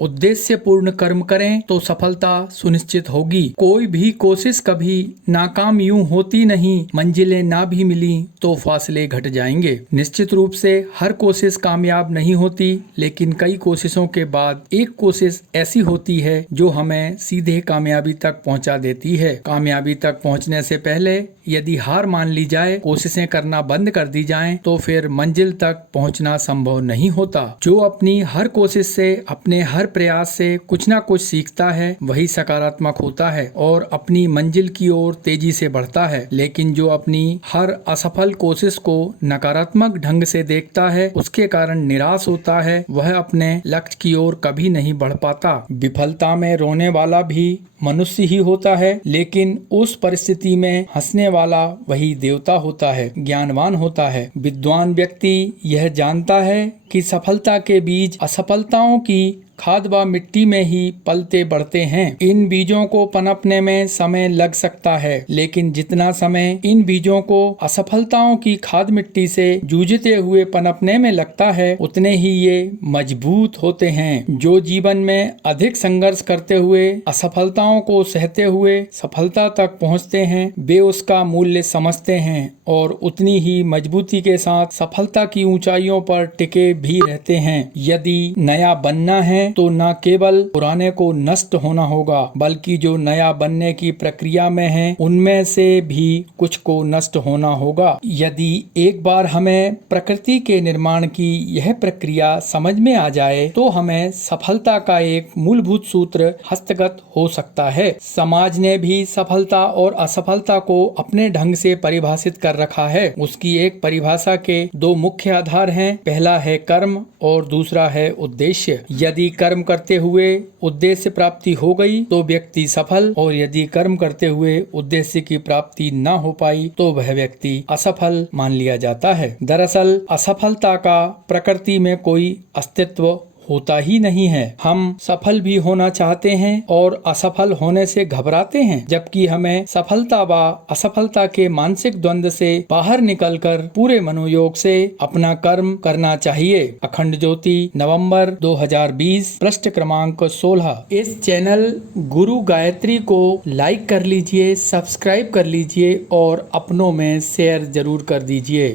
उद्देश्य पूर्ण कर्म करें तो सफलता सुनिश्चित होगी। कोई भी कोशिश कभी नाकाम यूं होती नहीं, मंजिलें ना भी मिली तो फासले घट जाएंगे। निश्चित रूप से हर कोशिश कामयाब नहीं होती, लेकिन कई कोशिशों के बाद एक कोशिश ऐसी होती है जो हमें सीधे कामयाबी तक पहुंचा देती है। कामयाबी तक पहुंचने से पहले यदि हार मान ली जाए, कोशिशें करना बंद कर दी जाएं, तो फिर मंजिल तक पहुंचना संभव नहीं होता। जो अपनी हर कोशिश से, अपने हर प्रयास से कुछ ना कुछ सीखता है, वही सकारात्मक होता है और अपनी मंजिल की ओर तेजी से बढ़ता है। लेकिन जो अपनी हर असफल कोशिश को नकारात्मक ढंग से देखता है, उसके कारण निराश होता है, वह अपने लक्ष्य की ओर कभी नहीं बढ़ पाता। विफलता में रोने वाला भी मनुष्य ही होता है, लेकिन उस परिस्थिति में हंसने वाला वही देवता होता है, ज्ञानवान होता है। विद्वान व्यक्ति यह जानता है कि सफलता के बीज असफलताओं की खाद व मिट्टी में ही पलते बढ़ते हैं। इन बीजों को पनपने में समय लग सकता है, लेकिन जितना समय इन बीजों को असफलताओं की खाद मिट्टी से जूझते हुए पनपने में लगता है, उतने ही ये मजबूत होते हैं। जो जीवन में अधिक संघर्ष करते हुए, असफलताओं को सहते हुए सफलता तक पहुँचते हैं, वे उसका मूल्य समझते हैं और उतनी ही मजबूती के साथ सफलता की ऊंचाइयों पर टिके भी रहते हैं। यदि नया बनना है तो न केवल पुराने को नष्ट होना होगा, बल्कि जो नया बनने की प्रक्रिया में है, उनमें से भी कुछ को नष्ट होना होगा। यदि एक बार हमें प्रकृति के निर्माण की यह प्रक्रिया समझ में आ जाए, तो हमें सफलता का एक मूलभूत सूत्र हस्तगत हो सकता है। समाज ने भी सफलता और असफलता को अपने ढंग से परिभाषित कर रखा है। उसकी एक परिभाषा के दो मुख्य आधार हैं। पहला है कर्म और दूसरा है उद्देश्य। यदि कर्म करते हुए उद्देश्य प्राप्ति हो गई तो व्यक्ति सफल, और यदि कर्म करते हुए उद्देश्य की प्राप्ति न हो पाई तो वह व्यक्ति असफल मान लिया जाता है। दरअसल असफलता का प्रकृति में कोई अस्तित्व होता ही नहीं है। हम सफल भी होना चाहते हैं और असफल होने से घबराते हैं, जबकि हमें सफलता व असफलता के मानसिक द्वंद से बाहर निकलकर पूरे मनोयोग से अपना कर्म करना चाहिए। अखंड ज्योति, नवंबर 2020, पृष्ठ क्रमांक 16। इस चैनल गुरु गायत्री को लाइक कर लीजिए, सब्सक्राइब कर लीजिए और अपनों में शेयर जरूर कर दीजिए।